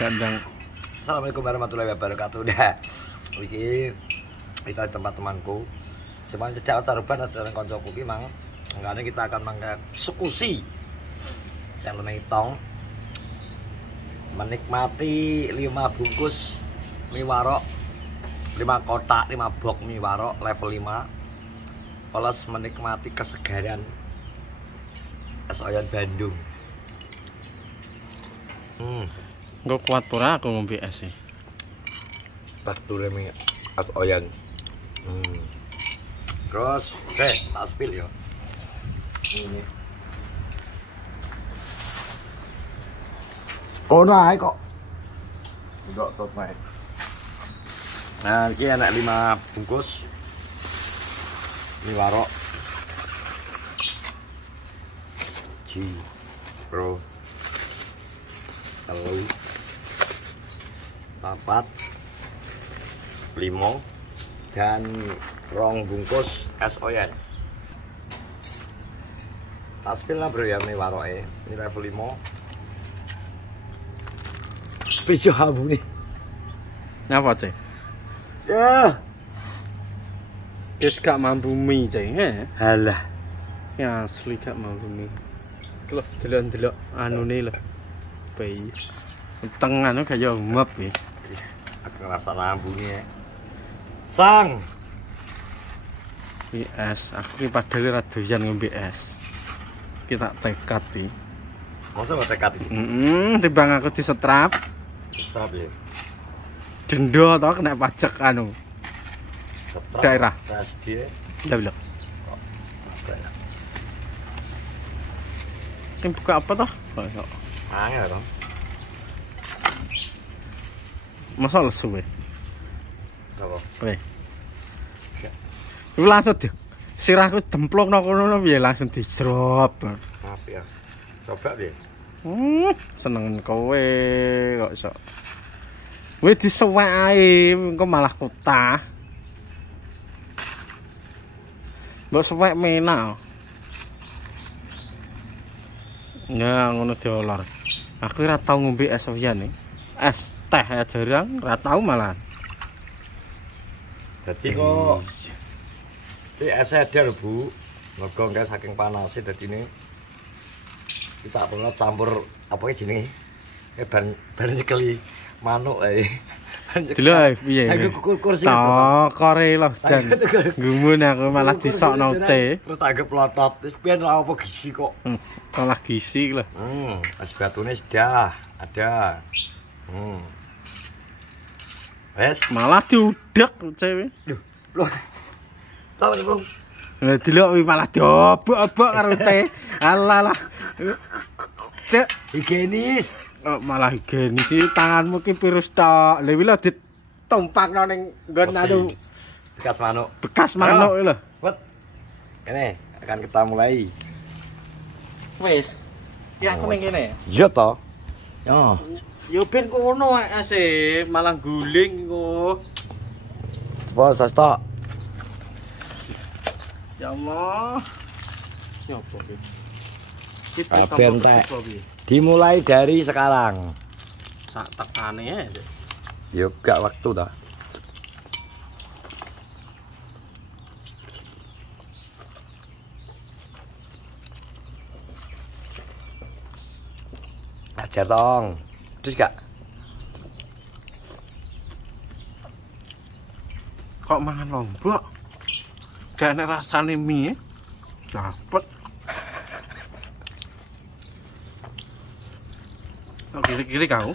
Gandang. Assalamualaikum warahmatullahi wabarakatuh. Dah. Iki kita tempat temanku. Semuanya cedak taruban ada koncoku ki mang. Makanya kita akan mengeksekusi channel Tong menikmati 5 bungkus mie warok, 5 kotak, 5 box mie warok level 5 plus menikmati kesegaran es oyen Bandung. Gue kuat pura aku ngombe es sih. Bakture mie es oyen. Terus, oke, tak spill ya. Ini. Oh naik kok. Enggak top naik. Nah, ini enak 5 bungkus. Mie warok. Bro. Telu. 4 5 dan rong bungkus es oyen. Tak spill lah bro ya mie waroke. Ini level 5. Pijo abu nih. Nyapa cek? Ya. Wis gak mampu mie cek, Halah. Ya asli gak mampu mie. Lho, delok-delok anune lho. Bayi. Tengahnya kayak umap ya. Aku ngerasa lambungnya. Sang. BS, aku ki padahal ora doyan ngombe es. Kita tekad iki. Masa gak tekad iki? Timbang aku disetrap. Setrap ya. Denda tau kena pajak anu. Setrap. Daerah. SD. Lah. Ini buka apa toh? Angel dong. Masa lesu ya? Apa? Weh. Iku langsung deh. Sirahku demplok nang kono piye langsung dijrop. Maaf ya. Coba piye? Seneng kowe kok iso. Wis disuwek ae engko malah kutah. Mbok suwek mena. Ya ngono diolor. Aku ora tau ngombe es oyen nih. Es teh ya jarang, ora tau malah. Dadi kok iki es eder Bu. Mergo engke saking panase dadi ini kita perlu campur apa iki jenenge? Ban nyekeli manuk ae. Delok piye. Aku kursi. Tokore lho jan. Gumun aku malah disokno C. Terus tak anggap plotot. Wis pian lha apa gizi kok. Malah gizi lho. Es batune sudah ada. Wes Malah diudek cewek. Loh. Tahu nih, Bung. Lah delok malah diobok-obok karo C. Alah lah. Cek Higienis. Oh, malah higienis sih tanganmu ki virus tok. Lha wis ditumpakno ning nggon anu Bekas manuk. bekas manuk lho. Wet. Kene akan kita mulai. Wis. Ya aku ning kene. Iya to. Yo. Yo ben kono ase malah guling kok. Bos tok. Ya Allah. Siapa iki? Kabeh entek. Dimulai dari sekarang. Sak tekane ae. Yo gak waktu ta. Ajar tong. Terus gak? Kok mangan lombok? Gak enak rasane mie. Dapet. Oh, kiri-kiri kau.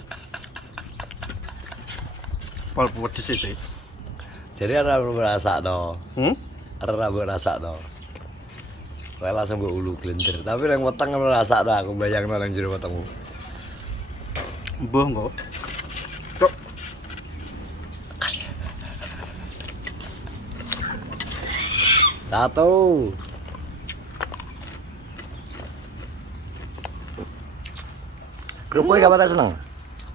Pol pedes itu. Jadi ora berasa to. Ora berasa to. Kowe langsung mbok ulu glender, tapi yang weteng merasa to aku bayangno nang jero wetengmu. Mbah kok. Cok. Satu. Kerupuk gak patah seneng.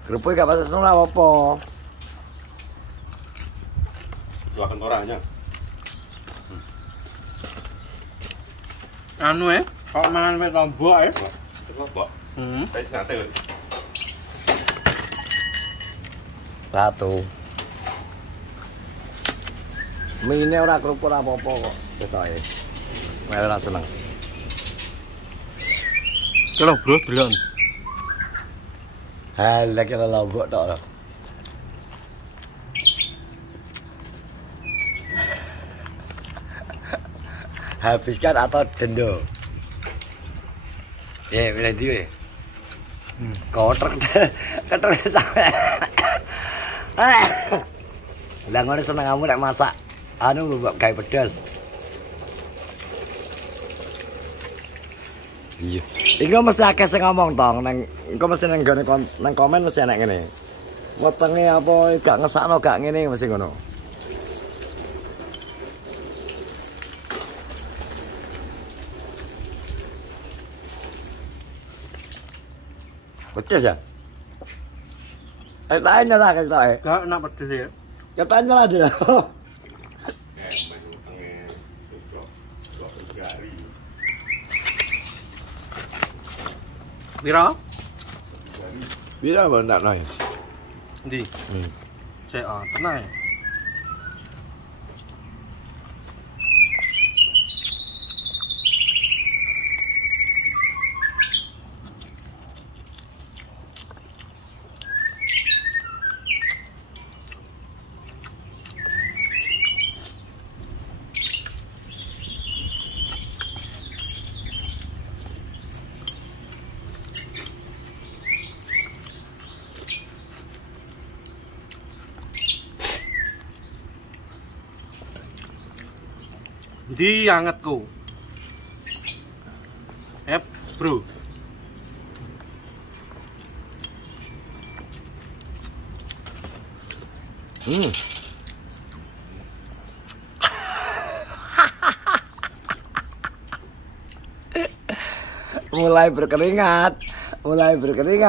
Kerupuk gak patah seneng lah apa? Doakan orangnya. Anu kok mangan wit lombok Lombok. Saya santai lho. Ratu. Mine ora kerupuk apa-apa kok ketoke. Nek ora seneng. Kalau bro delon. Halah kira lombok tok. Habiskan atau denda. Milih ndi kowe? Kotrek sampe. Lah ngono seneng kamu nek masak. Anu mbok gawe pedas. Iya. Iku mesti akeh sing ngomong tong nang engko mesti nang gone nang komen mesti enek ngene. Wetenge apa gak ngesakno gak ngene mesti ngono. Pedes ya? Tanya lah kita. Gak nak pedes ya. Ya tanya lah dia. Pira? Pira apa ndak naik? Ndi? Saya tenang. Di angetku. Bro. Mulai berkeringat,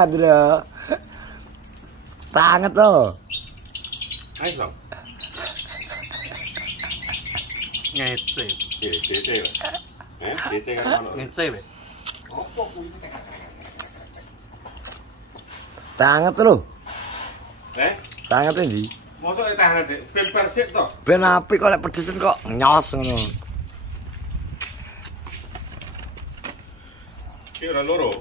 bro. Tanget tuh. Ayo, Bang. Ngece. Cece. Cece kan ono. Ngece be. Opo kuwi? Tanget lho. Tanget ndi? Mosok tangan Dek, ben persik to. Ben apik kok lek pedesen kok nyos ngono. Kira loro.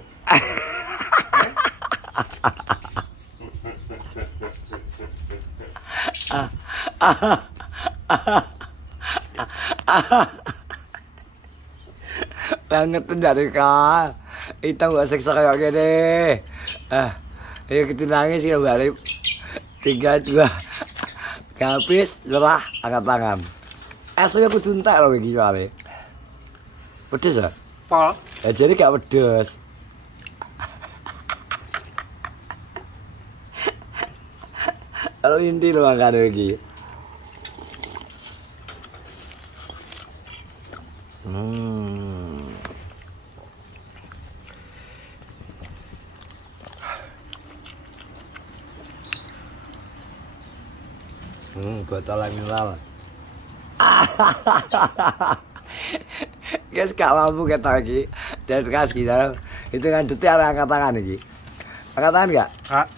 Banget dari ka. Itu gak seksa kayak gini. Ayo kita nangis ya balik. 3, 2. Habis, lelah, angkat tangan. Esoknya aku tuntak loh begini soalnya. Pedes ya? Pol. Ya jadi gak pedes. Kalau inti loh makan lagi. Botol mineral. Guys, gak mampu kita lagi. Dan kas kita itu kan detik angkat tangan lagi. Angkat tangan gak? Kak.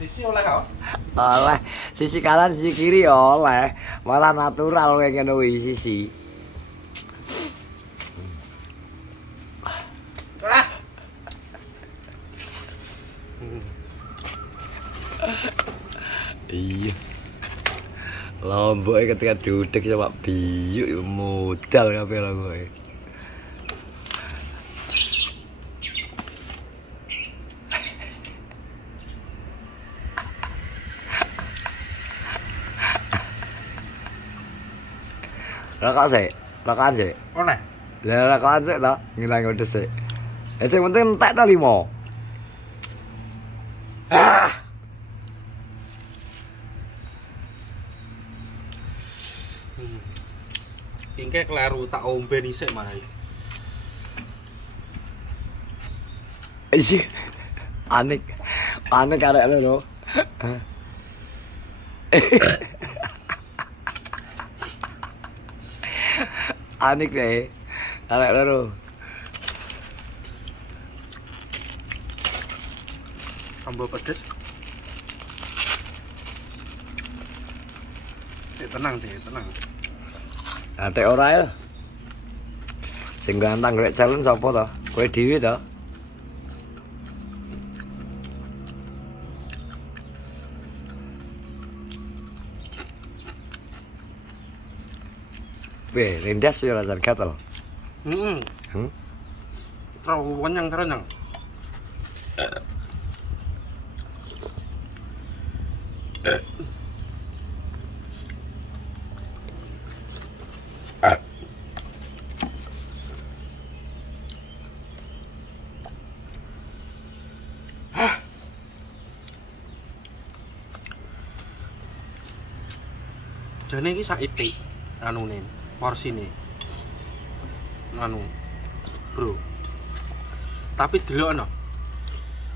Sisi oleh kau. Oleh sisi kanan sisi kiri oleh. Malah natural kayak ngono sisi. Iya. Lombok ketika duduk sama biyu modal kabeh lombok. Rokokan sih. Oleh. Lah rokokan sih to, ngilang udes sih. Sing penting entek ta 5. Ingke kleru tak ombe dhisik malah. Isi. Panik arek lho. Panik deh. Arek lho. Sambal pedes. Tenang sih, tenang. Ate ora ya. Sing gantang golek challenge sapa to? Kowe dhewe to? Weh, rendas ya rasane gatel. Hmm. Terlalu kenyang. Jane iki saiki anune, porsine. Anu. Bro. Tapi delokno.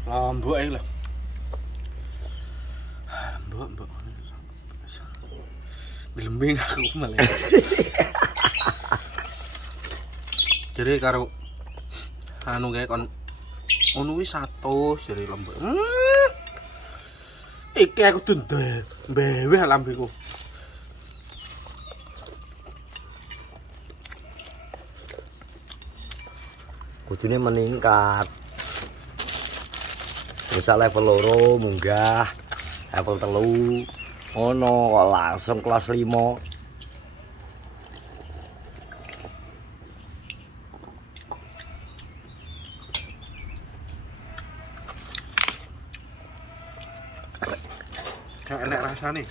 Lombok ae lho. Mbok. Dilembing aku malah. Jadi karo anu kae kon ngono wis 100 jare lombok. Iki aku tuh mbeweh lambeku. Kudune meningkat. Bisa level 2 munggah, level 3 ngono kok langsung kelas 5. Gak enak rasane.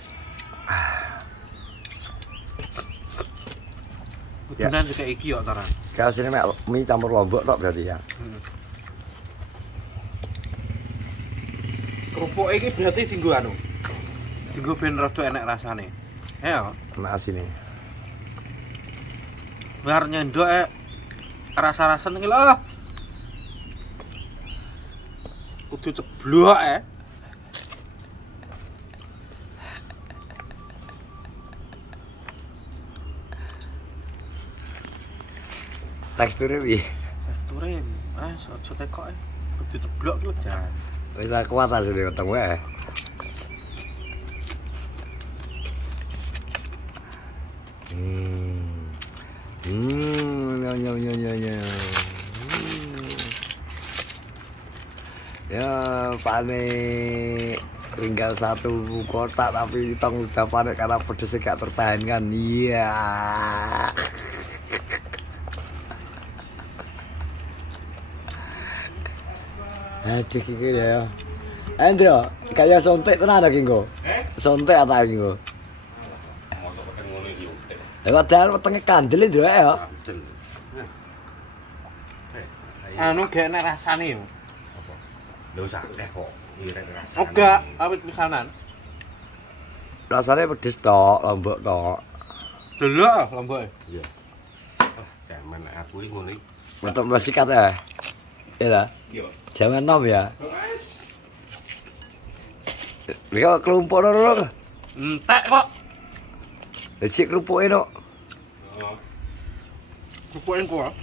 Kudunan juga iki kok taran. Kalau sini mek mie campur lombok tok berarti ya. Kerupuk iki berarti dienggo anu. Dienggo ben rada enak rasane. Ya. Enak asine. Biar nyendok rasa-rasen iki lho. Kudu ceblok Teksturnya piye? Teksture aja tekok kudu ceblok ki lho jan. Wis ra kuat asine ketemu wae. Nyo. Ya, pane tinggal 1 kotak tapi tong udah panik karena pedesnya gak tertahankan. Iya. Aduh iki ya. Andro, kayak sontek tenan iki engko. Sontek apa iki engko? Mosok pakai ngono iki utek. Padahal wetenge kandel Ndro ya. Anu gak enak rasane yo. Apa? Lho sakeh kok. Ireng rasane. Oga, awit pisanan. Rasane pedes tok, lombok tok. Delok lomboke. Iya. Jaman aku iki ngono iki. Untuk bersikat ya. Iya lah. Iya. Jangan nom ya. Wes. Lihat kelompok loro. Entek kok. Lecik kerupuk no. Oh. Kerupuke kok.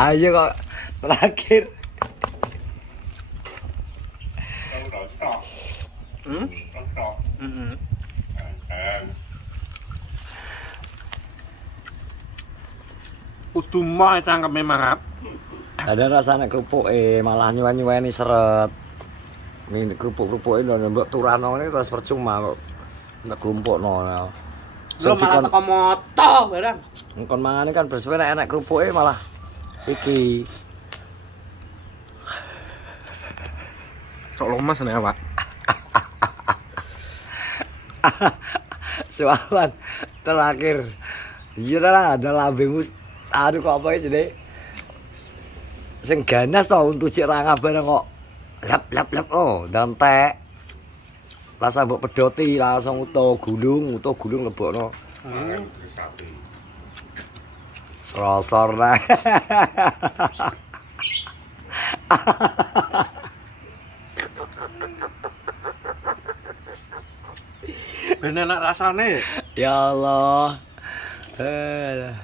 Ayo kok terakhir. Kudu mah cangkeme mangap. Ada rasanya kerupuk malah nyuwen-nyuweni seret. Ini kerupuk-kerupuk ini mbok turano ini terus percuma kok. Nek kelompokno. Lo malah teko moto barang. Engkon mangane kan bersuwe nek enak kerupuke malah iki. Cok lemes nek awak. Soalan terakhir. Iya lah, ada lambemu. Aduh kok apa iki, Dek? Sing ganas to untuk cek rangah bareng kok. Lap oh, dantek. Rasa mbok pedoti langsung utuh gulung lebokno. Serosor nah. Ben enak rasane. Ya Allah. Alah.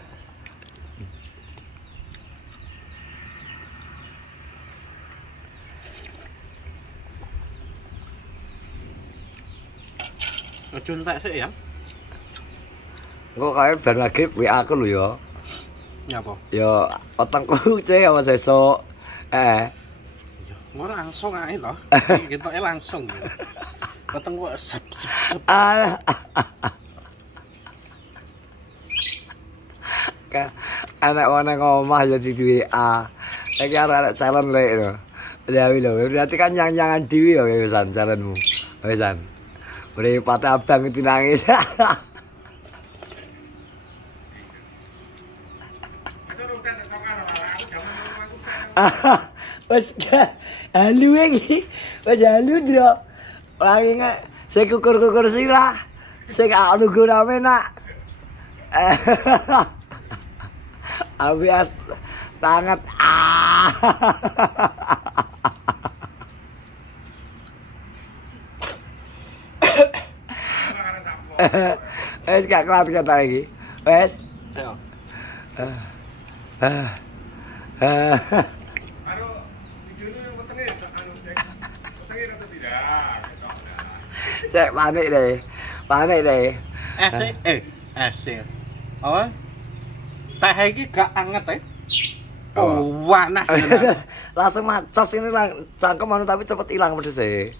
Ojo entek sik ya. Engko kae ben lagi WA aku lho ya. Nyapa? Ya otongku cek apa sesuk. Ya, ora langsung ae to. Ketoke langsung. Keteng kok sep. Ah. Anak wong nang omah ya di WA. Iki arek calon lek lho. Ya lho, berarti kan nyang-nyangan dhewe ya wisan calonmu. Wisan. Mripate abang itu nangis. Wes halu iki. Wes halu, Dro. Lagi nggak, saya kukur-kukur sirah. Saya nggak nunggu rame nak. Abias tangan. Wes gak kuat kata lagi. Wes. Saya panik deh. Esik. Apa? Teh iki gak anget Oh, panas. Langsung macos ini cangkem anu tapi cepet hilang pedese.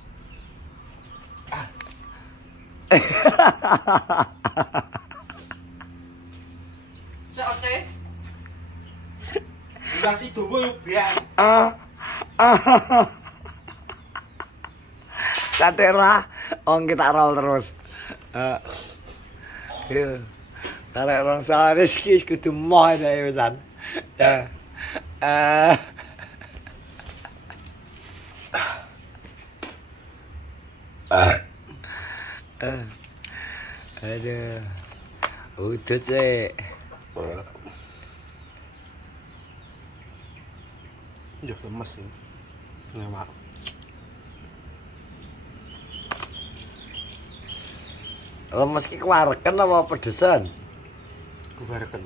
Oce. Udah si dobo yuk biar. Katera, kita roll terus. Tarik orang sehari skis kudu moh deh pesan. Aduh, udah cek. Udah lemes ini. Nggak mau. Lemes ki kewareken apa pedesan? Kewareken.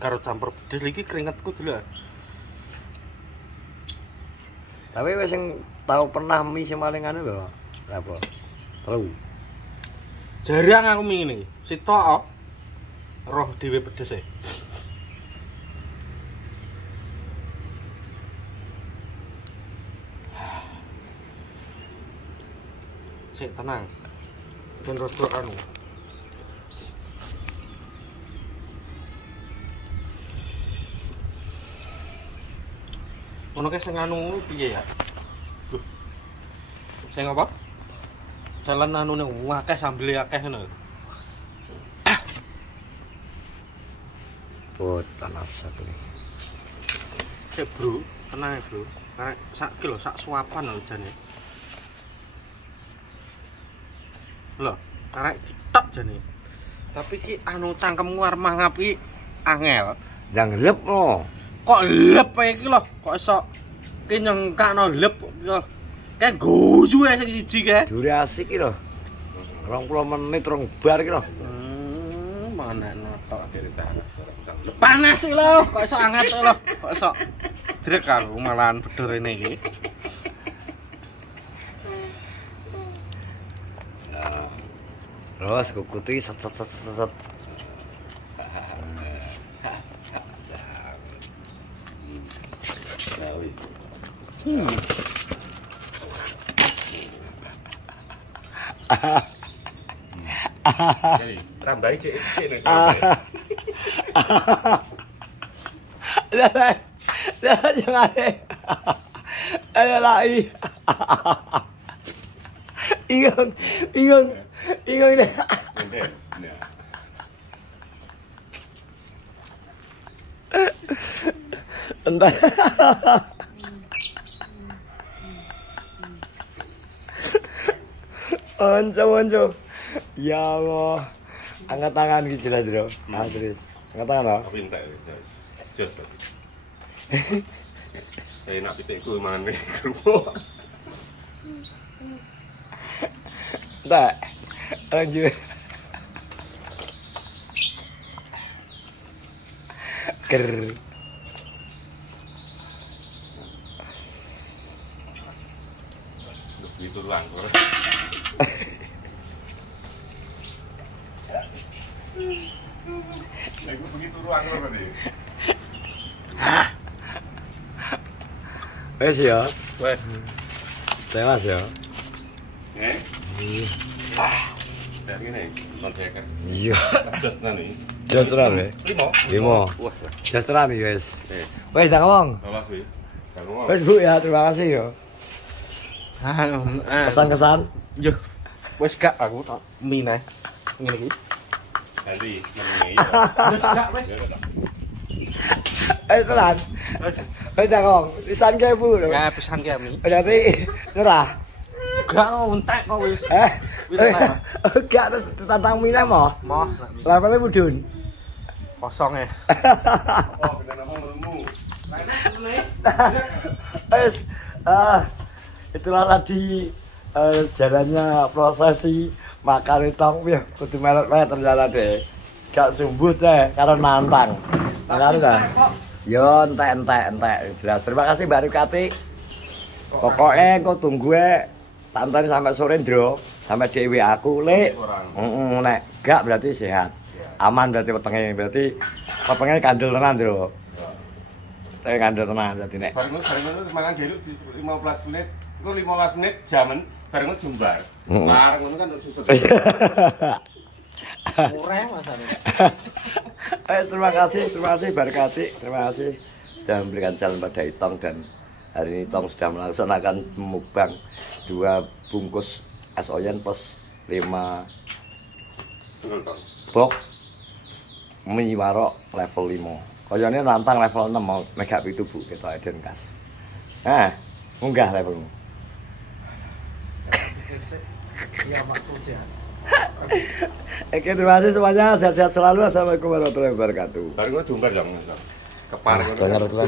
Karo campur pedes iki keringetku dulu. Tapi wis sing tau pernah mie sing paling anu lho. Apa? Telu. Jarang aku mie ngene iki. Sitok roh dhewe pedese. Sik tenang. Ben rada anu. Ono sing anu piye ya? Duh. Sing apa? Jalan anune akeh sambel akeh ngono. Oh, panas aku nih. Sik, Bro. Tenang ya, Bro. Karek sak kilo, sak suapan lho jane. Lho, karek ditok jane. Tapi ki anu cangkemmu arep mangap ki angel. Ndang lep no. Kok lep iki lho, kok iso ki nyengkakno lep lho. Kayak guyu ae sing siji kae. Durasi ki lho. 20 menit rong bar ki lho. Mana notok cerita. Panas iki lho, kok iso anget lho, kok iso drek aku malahan bedor ini iki. Terus kukuti set. Tambahi cek nek. Lah jangan. Ayo lagi. Ingon deh. Entah. Onco. Ya Allah. Angkat tangan gitu lah, Bro. Serius. Angkat tangan loh. Tapi entek jos. Kayak nak pitikku maneh kerupuk. Enggak. Lanjut. Ker. Begitu ruang. Lagi begitu ruang berarti. Wes ya. Wes. Tewas ya. Dan ini non ceker. Iya. Jot nani. Jotran ya. 5. 5. Wah. Jotran nih wes. Eh, Wes dah ngomong. awas wi. Kan ngomong. Wes Bu ya, terima kasih ya. Kesan-kesan. Yo. Wes gak aku tok mie nih. Ngene iki. Nanti mengenai. Wes gak wes. Tenan. Wes dah ngomong. Pisan ke Bu. Gak pesan ki mie. Berarti nyerah. Gak ngontek kok wis. Gak terus tantang mina mau. Moh. Levelnya mudun. Kosong ya. Oh, bener nama menemu. Wes, itulah tadi jalannya prosesi makan tong ya kudu melok ternyata deh. Gak sumbuh deh karena nantang. Makane ta. Yo entek jelas. Terima kasih Mbak Rikati. Pokoknya kau tunggu tantang sampai sore ndro, sampai dhewe aku lek. Nek gak berarti sehat. Aman berarti wetenge berarti wetenge kandel tenan ndro. Saya kandel tenan berarti nek. Bareng itu makan dulu 15 menit. Itu 15 menit jaman bareng itu jumbar. Bareng itu kan susut. Murah masane. Terima kasih Barkati, terima kasih sudah memberikan jalan pada Itong dan hari ini Itong sudah melaksanakan mukbang 2 bungkus es oyen plus 5 box mie warok level 5. Koyone nantang level 6 mau megak pitu Bu kita eden kas. Munggah levelmu. Ya maksudnya. Oke, terima kasih semuanya. Sehat-sehat selalu. Assalamualaikum warahmatullahi wabarakatuh. Bareng itu jumbar jam. Kepar. Jangan lupa.